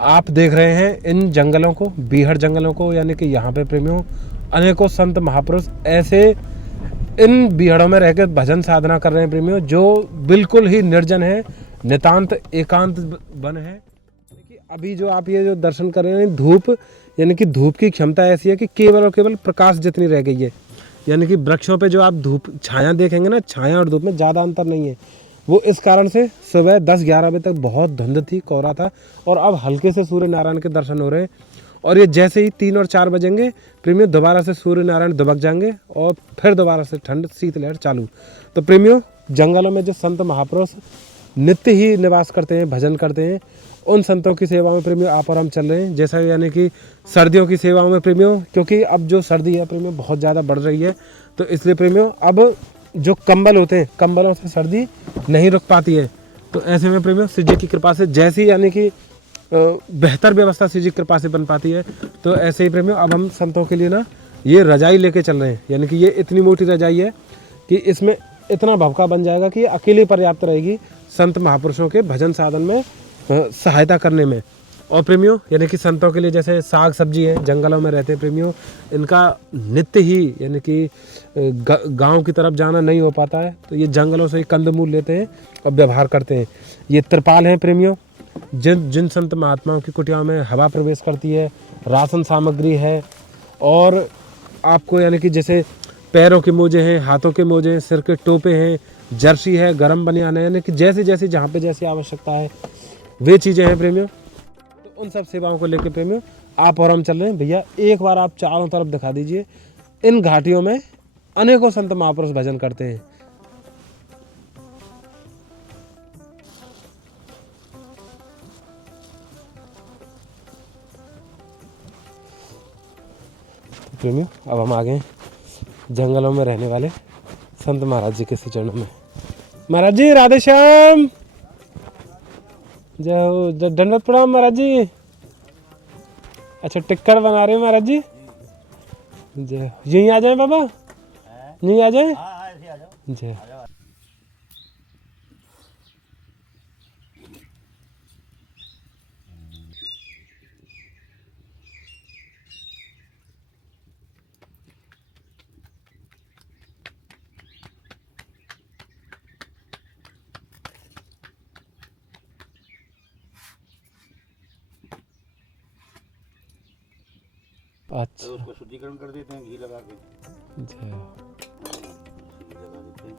आप देख रहे हैं इन जंगलों को, बीहड़ जंगलों को, यानी कि यहाँ पे प्रेमियों अनेकों संत महापुरुष ऐसे इन बीहड़ों में रहकर भजन साधना कर रहे हैं प्रेमियों, जो बिल्कुल ही निर्जन है, नितांत एकांत वन है। कि अभी जो आप ये जो दर्शन कर रहे हैं, धूप यानी कि धूप की क्षमता ऐसी है कि केवल और केवल प्रकाश जितनी रह गई है। यानी कि वृक्षों पे जो आप धूप छाया देखेंगे ना, छाया और धूप में ज़्यादा अंतर नहीं है। वो इस कारण से सुबह 10-11 बजे तक बहुत धुंध थी, कोहरा था, और अब हल्के से सूर्य नारायण के दर्शन हो रहे हैं। और ये जैसे ही 3 और 4 बजेंगे प्रेमियों, दोबारा से सूर्य नारायण दबक जाएंगे और फिर दोबारा से ठंड शीतलहर चालू। तो प्रेमियों, जंगलों में जो संत महापुरुष नित्य ही निवास करते हैं, भजन करते हैं, उन संतों की सेवा में प्रेमियों आप और हम चल रहे हैं। जैसा यानी कि सर्दियों की सेवाओं में प्रेमियों, क्योंकि अब जो सर्दी है प्रेमियों बहुत ज़्यादा बढ़ रही है, तो इसलिए प्रेमियों अब जो कंबल होते हैं, कंबलों से सर्दी नहीं रुक पाती है। तो ऐसे में प्रेमियों शिव जी की कृपा से जैसी यानी कि बेहतर व्यवस्था शिव जी की कृपा से बन पाती है, तो ऐसे ही प्रेमियों अब हम संतों के लिए ना ये रजाई लेके चल रहे हैं। यानी कि ये इतनी मोटी रजाई है कि इसमें इतना भवका बन जाएगा कि अकेले पर्याप्त रहेगी संत महापुरुषों के भजन साधन में सहायता करने में। और प्रेमियों, यानी कि संतों के लिए जैसे साग सब्जी है, जंगलों में रहते हैं प्रेमियों, इनका नित्य ही यानी कि गांव की तरफ जाना नहीं हो पाता है, तो ये जंगलों से ही कंदमूल लेते हैं और व्यवहार करते हैं। ये त्रिपाल हैं प्रेमियों, जिन संत महात्माओं की कुटियाओं में हवा प्रवेश करती है, राशन सामग्री है, और आपको यानी कि जैसे पैरों के मोजे हैं, हाथों के मोजे हैं, सिर के टोपे हैं, जर्सी है, गर्म बनियान है, यानी कि जैसे जैसे जहाँ पे जैसी आवश्यकता है वे चीज़ें हैं प्रेमियों। तो उन सब सेवाओं को लेकर प्रेमियों आप और हम चल रहे हैं। भैया एक बार आप चारों तरफ दिखा दीजिए, इन घाटियों में अनेकों संत महापुरुष भजन करते हैं। प्रेमियों अब हम आ गए जंगलों में रहने वाले संत महाराज जी के चरणों में। महाराज जी राधे श्याम, जय हो, दंडवत प्रणाम महाराज जी। अच्छा टिक्कर बना रहे हैं महाराज जी, जय। यहीं आ जाए बाबा, यहीं आ जाए, जय। अच्छा तो उसको शुद्धिकरण कर देते हैं घी लगा के, जय। घी लगा देते हैं।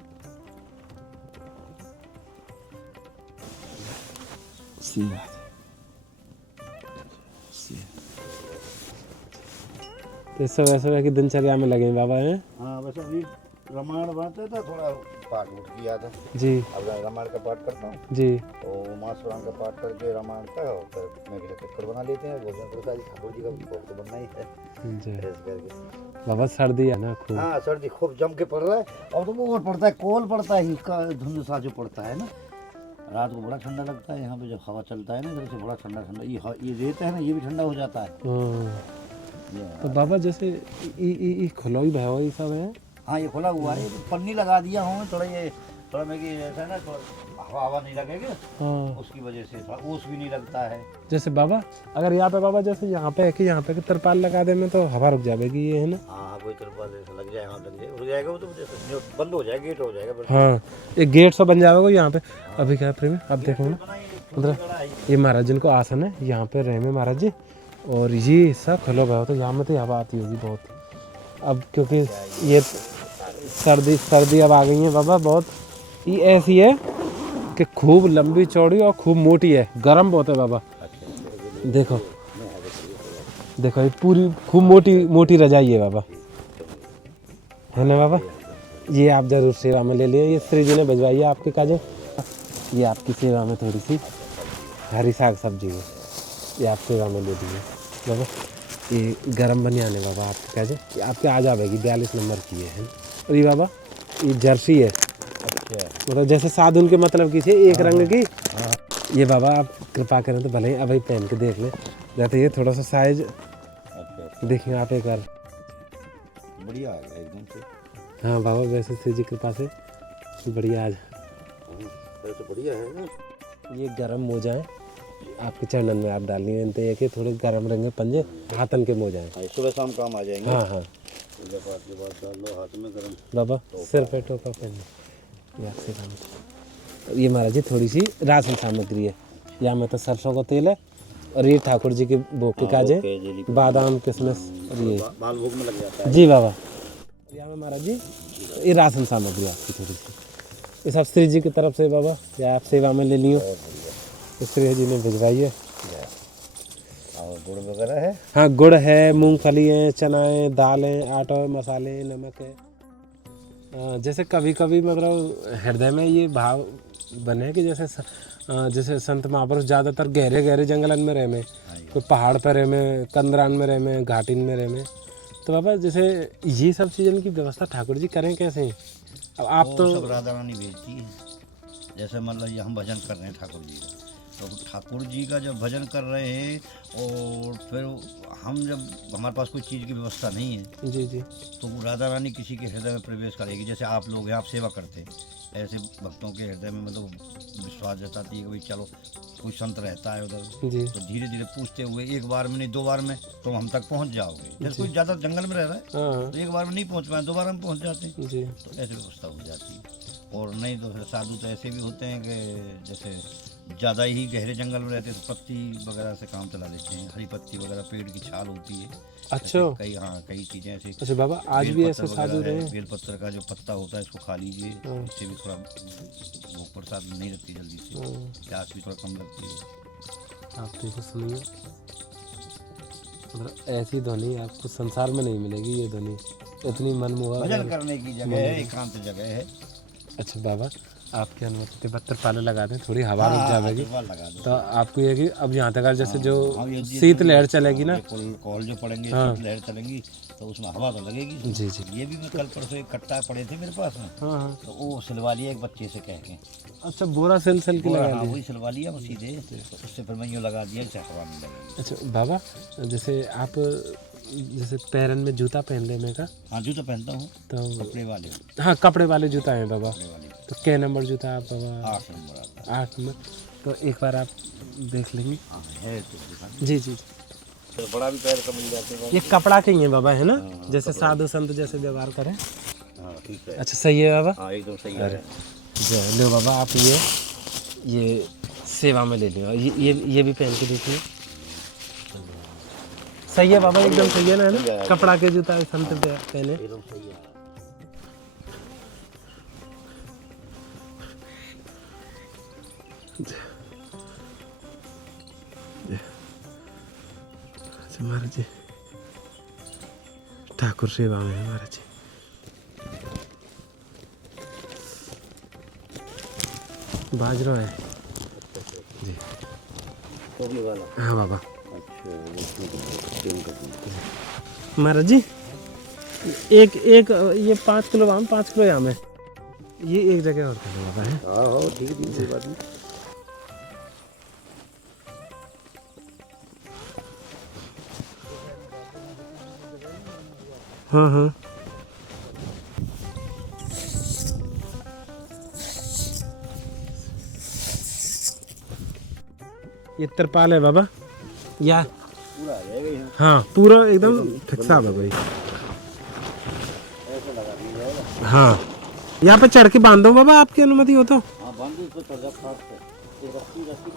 सी बात तो सब ऐसा कि दिनचर्या में लगे बाबा हैं। हाँ वैसे अभी रामायण बनाते था, थोड़ा पाठ उठ किया था जी। अब रामायण का पाठ करता हूँ जी। तो मास पुराण का पाठ करके रामायण का और फिर मैं भी टिक्कर बना लेते हैं। भोजन प्रसाद ठाकुर जी का भोग तो बनना ही है ऐसे करके। बाबा सर्दी है ना खूब। हाँ सर्दी खूब जम के पड़ रहा है, और तो वो पड़ता है, कोल पड़ता है, इसका धुंध सा जो पड़ता है ना, रात को बड़ा ठंडा लगता है। यहाँ पे जब हवा चलता है ना इधर से बड़ा ठंडा ठंडा, ये रेत है ना, ये भी ठंडा हो जाता है। तो बाबा जैसे खुलोई भैया सब है। हाँ ये खुला हुआ है, पन्नी लगा दिया हूँ थोड़ा, ये थोड़ा मैं कि ऐसा ना थोड़ा हवा नहीं लगेगी, हाँ। उसकी वजह से थोड़ा ओस भी नहीं लगता है। जैसे बाबा अगर यहाँ पे बाबा जैसे यहाँ पे है कि यहाँ पे तिरपाल लगा दे में तो हवा रुक जाएगी, ये है ना। हाँ कोई तिरपाल ऐसा लग जाए, हाँ लग जाए, रुक जाएगा वो तो जैसे बंद हो जाएगा, गेट हो जाएगा। हाँ एक गेट सा बन जाएगा यहाँ पे। अभी क्या प्रेमी अब देखो ना, मतलब ये महाराज जिनको आसन है यहाँ पे रहे में महाराज जी, और ये हिस्सा खुला गया तो यहाँ में तो हवा आती होगी बहुत। अब क्योंकि ये सर्दी अब आ गई है बाबा बहुत, ये ऐसी है कि खूब लंबी चौड़ी और खूब मोटी है, गर्म बहुत है बाबा। देखो देखो ये पूरी खूब मोटी मोटी रजाई है बाबा, है ना बाबा। ये आप जरूर सेवा में ले लिए, ये श्री जी ने भिजवाई है आपके काजो, ये आपकी सेवा में थोड़ी सी हरी साग सब्जी है, ये आप सेवा में ले लीजिए बाबा। ये गरम बनियान है बाबा आपके काजो, ये आपके आ जाएगी 42 नंबर की है। और ये बाबा ये जर्सी है, मतलब जैसे साधुन के मतलब की थी एक रंग की। ये बाबा आप कृपा करें तो भले ही अभी पहन के देख लें, रहते ये थोड़ा सा साइज देखिए आप एक बार। बढ़िया है एकदम से। हाँ बाबा वैसे श्री जी कृपा से बढ़िया आज वैसे बढ़िया है ना। ये गरम मोजा है, आपके चरणन में आप डालनी है इनते कि थोड़े गर्म रहेंगे पंजे हाथन के मुँह जाए। सुबह शाम काम आ जाएंगे। हाँ हाँ पूजा पाठ के बाद डाल लो हाथ में गर्म। बाबा सिर पे टोपा पहन ये आपसे काम। ये महाराज जी थोड़ी सी राशन सामग्री है। यहाँ में तो सरसों का तेल है और ये ठाकुर जी के भोग के काजे बादाम किशमिश और ये बाल भोग में लग जाता है। जी बाबा। यहाँ में महाराज जी ये राशन सामग्री आपकी थोड़ी सी ये सब श्री जी की तरफ से बाबा या आप सेवा में ले लियो तो श्री जी ने भिजवाई है। और गुड़ वगैरह है। हाँ गुड़ है, मूंगफली है, चना है, दाल है, आटा है, मसाले हैं, नमक है। जैसे कभी कभी मतलब हृदय में ये भाव बने कि जैसे संत महापुरुष ज़्यादातर गहरे गहरे जंगलन में रहे में, कोई पहाड़ पर रहे में, कंदरान में रहे में, घाटिन में रहे में। तो बाबा जैसे ये सब चीज़ों की व्यवस्था ठाकुर जी करें कैसे? अब आप तो सब राधा रानी भेजती है। जैसे मतलब ये हम भजन कर रहे हैं ठाकुर जी का, तो ठाकुर जी का जब भजन कर रहे हैं और फिर हम जब हमारे पास कोई चीज़ की व्यवस्था नहीं है जी जी तो वो राधा रानी किसी के हृदय में प्रवेश करेगी। जैसे आप लोग हैं, आप सेवा करते हैं, ऐसे भक्तों के हृदय में मतलब विश्वास जताती है कि भाई चलो कोई संत रहता है उधर, जी तो धीरे धीरे पूछते हुए एक बार में नहीं 2 बार में तो हम तक पहुंच जाओगे। जैसे कोई ज़्यादा जंगल में रह रहा है हाँ तो एक बार में नहीं पहुंच पाए, 2 बार में पहुंच जाते हैं, जी तो ऐसी व्यवस्था हो जाती है। और नहीं तो फिर साधु तो ऐसे भी होते हैं कि जैसे ज़्यादा ही गहरे जंगल में रहते हैं तो पत्ती वगैरह से काम चला लेते हैं। हरी पत्ती वगैरह पेड़ की छाल होती है। अच्छा कई चीज़ें ऐसी। अच्छा बाबा आज भी ऐसे साधु रहे? बेलपत्र का जो पत्ता होता है इसको खा लीजिए, इससे भी थोड़ा भूख प्रसाद नहीं लगती जल्दी से, प्यास भी थोड़ा कम लगती है। आप देखो सुनिए मतलब ऐसी ध्वनि आपको संसार में नहीं मिलेगी। ये ध्वनि इतनी मनमोहक भजन करने की जगह है, एकांत जगह है। अच्छा बाबा आपकी अनुमति पत्थर पाले लगा दें, थोड़ी हवा रुक जाएगी लगा दो। तो आपको ये कि अब यहाँ तक जैसे जो शीत लहर चलेगी ना, कॉल जो पड़ेंगे शीत लहर चलेंगी तो उसमें हवा तो लगेगी। जी जी ये भी मैं कल परसों एक कट्टा पड़े थे मेरे पास में, हाँ हाँ तो वो सिलवा लिया एक बच्चे से कह के। अच्छा बोरा सिल के लगा हाँ दिया। वही सिलवा लिया वो सीधे, उससे फिर मैं यूँ लगा दिया इससे हवा नहीं लगेगी। अच्छा बाबा जैसे आप जैसे पैरन में जूता पहन लेने का? हाँ जूता पहनता हूँ, तो कपड़े वाले। हाँ कपड़े वाले जूता हैं बाबा। कपड़े वाले तो क्या नंबर जूता आप बाबा? 8 नंबर आता 8 नंबर। तो एक बार आप देख लेंगे। है तो दुकान। जी जी तो बड़ा भी पैर का मिल जाते हैं। ये कपड़ा के ही है बाबा है ना? जैसे साधु संत जैसे व्यवहार करें। हाँ ठीक है। अच्छा सही है बाबा। हाँ एकदम सही है। जय लो बाबा आप ये सेवा में ले लो। ये भी पहन के देखिए। सही है बाबा एकदम सही है ना, है ना? कपड़ा के जूता संत पहने। एकदम सही है। महाराज जी ठाकुर सेवा में है महाराज जी। बाजरा है जी। टोपी वाला। हाँ बाबा। अच्छा महाराज जी एक ये 5 किलो आम 5 किलो आम है। ये एक जगह और कर दो बाबा है। हाँ ठीक है कोई बात नहीं। हाँ हाँ ये तिरपाल है बाबा या? पूरा आ जाएगा यहाँ। हाँ पूरा एकदम फिक्सा है भाई। ऐसे लगा दिया जाएगा। हाँ यहाँ पे चढ़ के बांध दो बाबा आपकी अनुमति हो तो। हाँ बांध दो इसको चढ़ जा खाट से। ये रस्सी रस्सी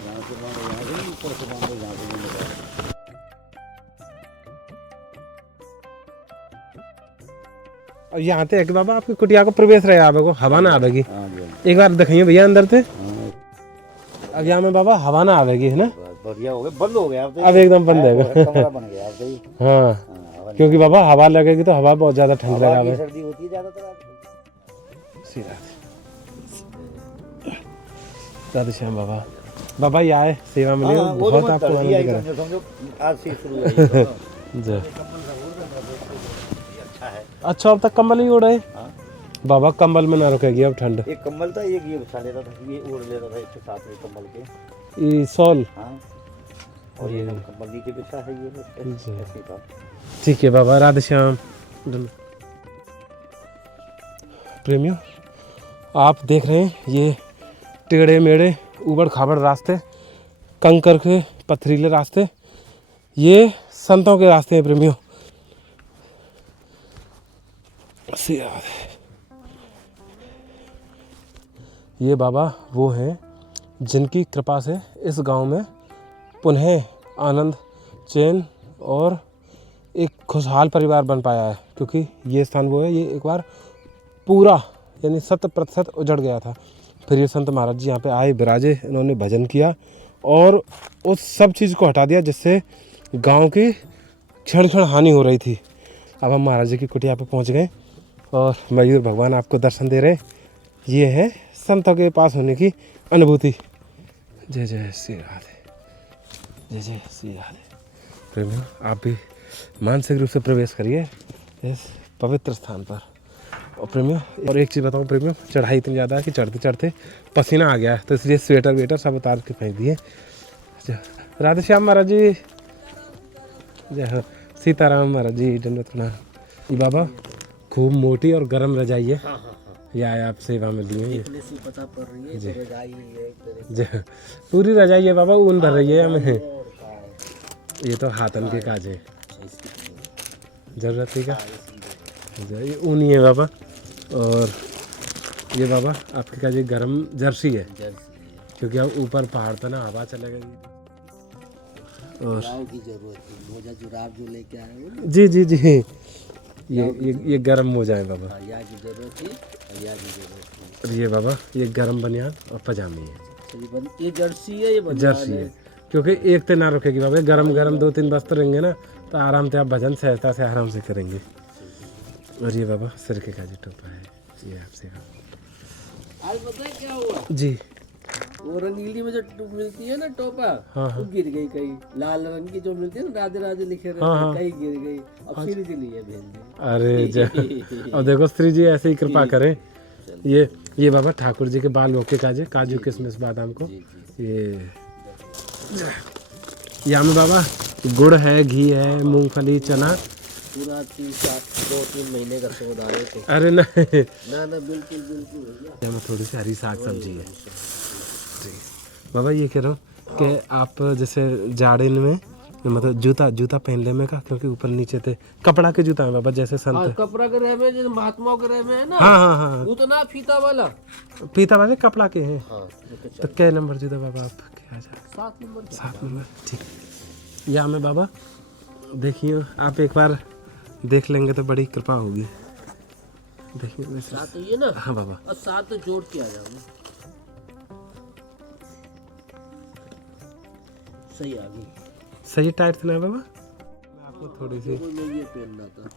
यहाँ से बांधो, यहाँ से नहीं, ऊपर से बांधो, यहाँ से नहीं लगा। और यहाँ पे है कि बाबा आपकी कुटिया को प्रवेश रहे आवेगो हवा ना आवेगी। हाँ जी एक बार दिखाइए भैया अंदर से। हाँ अब यहाँ में बाबा हवा ना आवेगी है ना? बढ़िया हो गया, बंद हो गया अब एकदम बंद है। कमरा बन गया अब ये। हाँ हाँ, क्योंकि बाबा हवा लगेगी तो हवा बहुत ज्यादा ठंड हवा लगा की सर्दी होती है ज्यादातर आजकल। राधे श्याम बाबा। बाबा ये आए सेवा में हाँ, वो तो बहुत मत आपको कर आनंद दिया करा। एकदम, समझो आज से शुरू है ये तो। जय। ये अच्छा है। अच्छा अब तक कंबल ही ओढ़े? हाँ बाबा कंबल में ना रुकेगी अब ठंड। एक कंबल था, एक ये बिछा लेता था, ये ओढ़ लेता था इसके साथ में कंबल के। ये सॉल। हाँ और ये कंबल नीचे बिछा है ये बस जी। ऐसे ही था। ठीक है बाबा राधे श्याम। प्रेमियों, आप देख रहे हैं ये टेढ़े मेढ़े ऊबड़ खाबड़ रास्ते, कंकर के पथरीले रास्ते, ये संतों के रास्ते हैं प्रेमियों। ये बाबा वो हैं जिनकी कृपा से इस गांव में पुनः आनंद, चैन और एक खुशहाल परिवार बन पाया है, क्योंकि ये स्थान वो है, ये एक बार पूरा यानी 100% उजड़ गया था। फिर ये संत महाराज जी यहाँ पे आए, विराजे, इन्होंने भजन किया और उस सब चीज़ को हटा दिया जिससे गांव की क्षण क्षण हानि हो रही थी। अब हम महाराज जी की कुटिया पे पहुँच गए और मयूर भगवान आपको दर्शन दे रहे। ये है संतों के पास होने की अनुभूति। जय जय श्री राधे, जय जय श्री राधे। प्रेमियों, आप भी मानसिक रूप से प्रवेश करिए इस पवित्र स्थान पर। और प्रेमियों, और एक चीज़ बताऊं प्रेमियों, चढ़ाई इतनी ज़्यादा है कि चढ़ते चढ़ते पसीना आ गया है, तो इसलिए स्वेटर वेटर सब उतार के फेंक दिए। राधे श्याम महाराज जी, जय हो। सीताराम महाराज जी, दंडवत प्रणाम। ये बाबा खूब मोटी और गर्म रजाई है, या आप सेवा में लिए ये पता पड़ रही है, रजाई है जी, पूरी रजाई है बाबा, ऊन भर रही है हमें। ये तो हाथन के काज है, जरूरत है का, ये ऊन ही है बाबा। और ये बाबा आपके काज गर्म जर्सी है, क्योंकि अब ऊपर पहाड़ पर ना हवा चलेगी और की जरूरत है। मोजा जुराब जो लेके आए हो, जी जी जी, ये गर्म मोजा है बाबा, या की जरूरत है, या की जरूरत है। और ये बाबा ये गर्म बनियान और पजामी है, ये जर्सी है, ये जर्सी है, क्योंकि एक तो ना रुकेगी बाबा, गरम गरम 2-3 वस्त्र रहेंगे ना तो आराम से आप भजन सहजता से आराम से करेंगे। और ये बाबा सिर के काजी टोपा है, ये आपसे आज पता है क्या हुआ जी, वो रंगीली में जो मिलती है ना टोपा, हाँ, वो गिर गई कहीं, लाल रंग की जो मिलती है ना, राधे राधे लिखे रहते हैं, कहीं गिर गई। अब श्री जी लिए भेज दी। अरे जय, और देखो श्री जी ऐसे ही कृपा करें। ये बाबा ठाकुर जी के बाल भोग के काजे, काजू किशमिश बादाम को, ये यहाँ में बाबा गुड़ है, घी है, मूंगफली, चना, पूरा 2-3 महीने का सौदा है तो। अरे नहीं ना बिल्कुल बिल्कुल भैया, में थोड़ी सी हरी साग सब्जी है जी। बाबा ये कह रहा हूँ कि आप जैसे जाड़े में मतलब जूता पहन ले में का, क्योंकि ऊपर नीचे थे कपड़ा के जूता है बाबा, जैसे संत कपड़ा के रहे में, जैसे महात्माओं के रहे में है ना, हाँ वो तो ना फीता वाला, पीता वाले कपड़ा के हैं। तो तो क्या नंबर जूता बाबा आप क्या 7 नंबर 7 नंबर, ठीक। यहाँ में बाबा देखिए, आप एक बार देख लेंगे तो बड़ी कृपा होगी। देखिए वैसे 7 ये ना, हाँ बाबा, और 7 जोड़ के आ जाओगे, सही आ गई, सही टाइट था ना बाबा, आपको थोड़ी सी मैं ये पहनना था,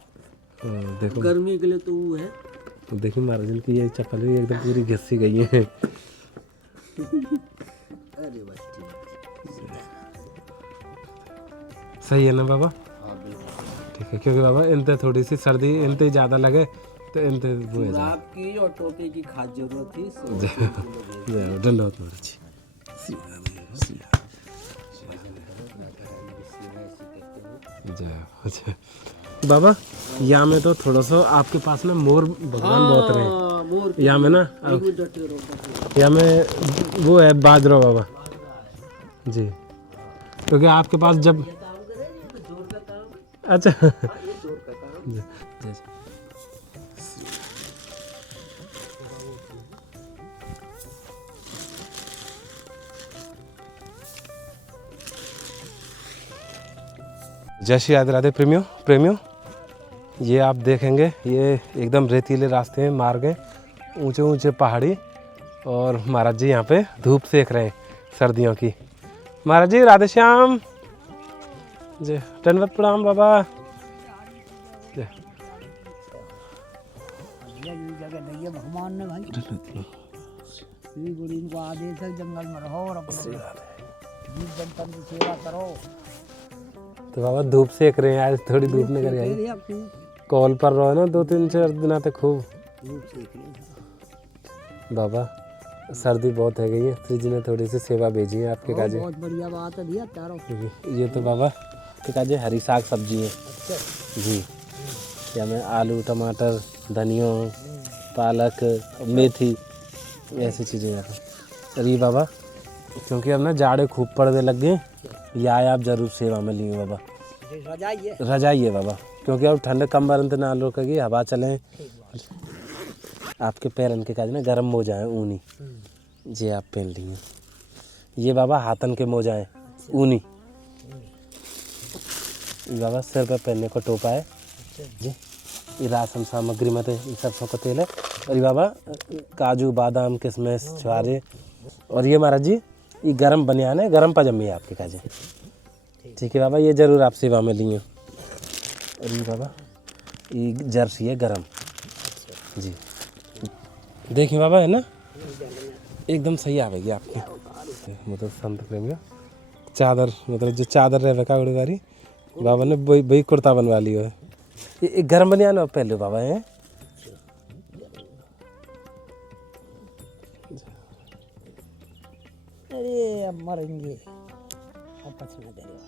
देखो गर्मी के लिए तो वो है। तो देखिए महाराज जी की ये चप्पल भी एकदम पूरी घिसी गई है। अरे बच्चे, सही है ना बाबा, हाँ बिल्कुल ठीक है, क्योंकि बाबा इनते थोड़ी सी सर्दी इनते ज़्यादा लगे तो इनते वो है आपकी और टोपी की खास जरूरत थी। दंडवत महाराज जी, जय बाबा। यहाँ में तो थोड़ा सा आपके पास ना मोर भगवान बहुत रहे, यहाँ में ना यहाँ में वो है बाजरा बाबा जी, क्योंकि आपके पास जब अच्छा जय श्री राधे राधे। प्रेमियों ये आप देखेंगे, ये एकदम रेतीले रास्ते हैं, मार्ग हैं, ऊंचे ऊंचे पहाड़ी, और महाराज जी यहाँ पे धूप सेक रहे हैं सर्दियों की। महाराज जी राधे श्याम, जय, दंडवत प्रणाम बाबा, जय। जगह नहीं है भगवान ने भाई, श्री गुरु इनको आदेश है जंगल में रहो और अपने जीव जंतु की सेवा करो। तो बाबा धूप सेक रहे हैं, आज थोड़ी धूप निकल आई, कॉल पर रहो ना 2-3-4 दिन तक खूब बाबा, सर्दी बहुत है गई है, श्री जी ने थोड़ी सी सेवा भेजी है आपके काजे। बहुत बढ़िया बात है भैया, चारों ये तो बाबा के काजे हरी साग सब्जी है जी, या में आलू टमाटर धनिया पालक, मेथी, ऐसी चीज़ें यहाँ। अरे बाबा क्योंकि अब ना जाड़े खूब पड़ने लग गए, या आप जरूर सेवा में लिए बाबा। रजाइए बाबा, क्योंकि अब ठंड कम बरंत ना रुकेगी, हवा चले। आपके पैरन के काज ना गर्म मोजा है ऊनी, जे आप पहन लिए। ये बाबा हाथन के मोजा है ऊनी। ये बाबा सिर पे पहनने को टोपा है जी। ये राशन सामग्री में तो ये सरसों का तेल है। और ये बाबा काजू बादाम किशमिश छुआरे। और ये महाराज जी ये गरम बनियान है, गरम पजामी है आपके काजे। ठीक है बाबा, ये जरूर आप सेवा में लिए। और ये बाबा ये जर्सी है गरम जी। देखिए बाबा है ना एकदम सही आवेगी आपके। मतलब संत प्रेमियों चादर, मतलब जो चादर रहे का उड़ी वाली बाबा ने वही कुर्ता बनवा लियो है। ये गरम बनियान आप पहले बाबा है। अरे अब मरेंगे, अब पछना देगा।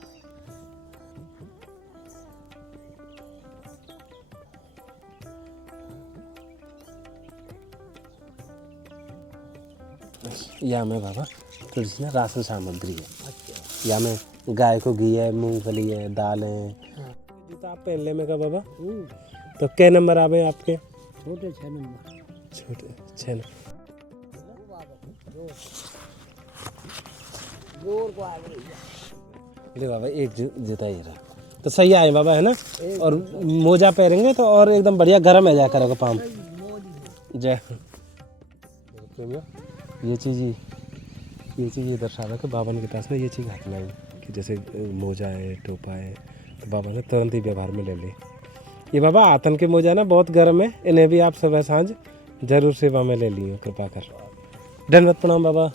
या में बाबा थोड़ी सी ना राशन सामग्री है। या में गाय को घी है, मूंगफली है, दाल है। जूता आप पहन ले में का बाबा। तो क्या नंबर आवे आपके? छोटे 6 नंबर। छोटे 6 नंबर। जोर को आ गई। ले बाबा एक जूता ही रहा तो सही आए बाबा है ना। और मोजा पहनेंगे तो और एकदम बढ़िया गर्म है जा करोगे पाम। जय ये चीज़ ये दर्शावा कि बाबा के पास में ये चीज़ हाथ में आई कि जैसे मोजा है, टोपा है, तो बाबा ने तुरंत ही व्यवहार में ले ली। ये बाबा आतन के मोजा ना बहुत गर्म है, इन्हें भी आप सुबह सांझ जरूर सेवा में ले लिए कृपा कर। धन्यवाद, प्रणाम बाबा।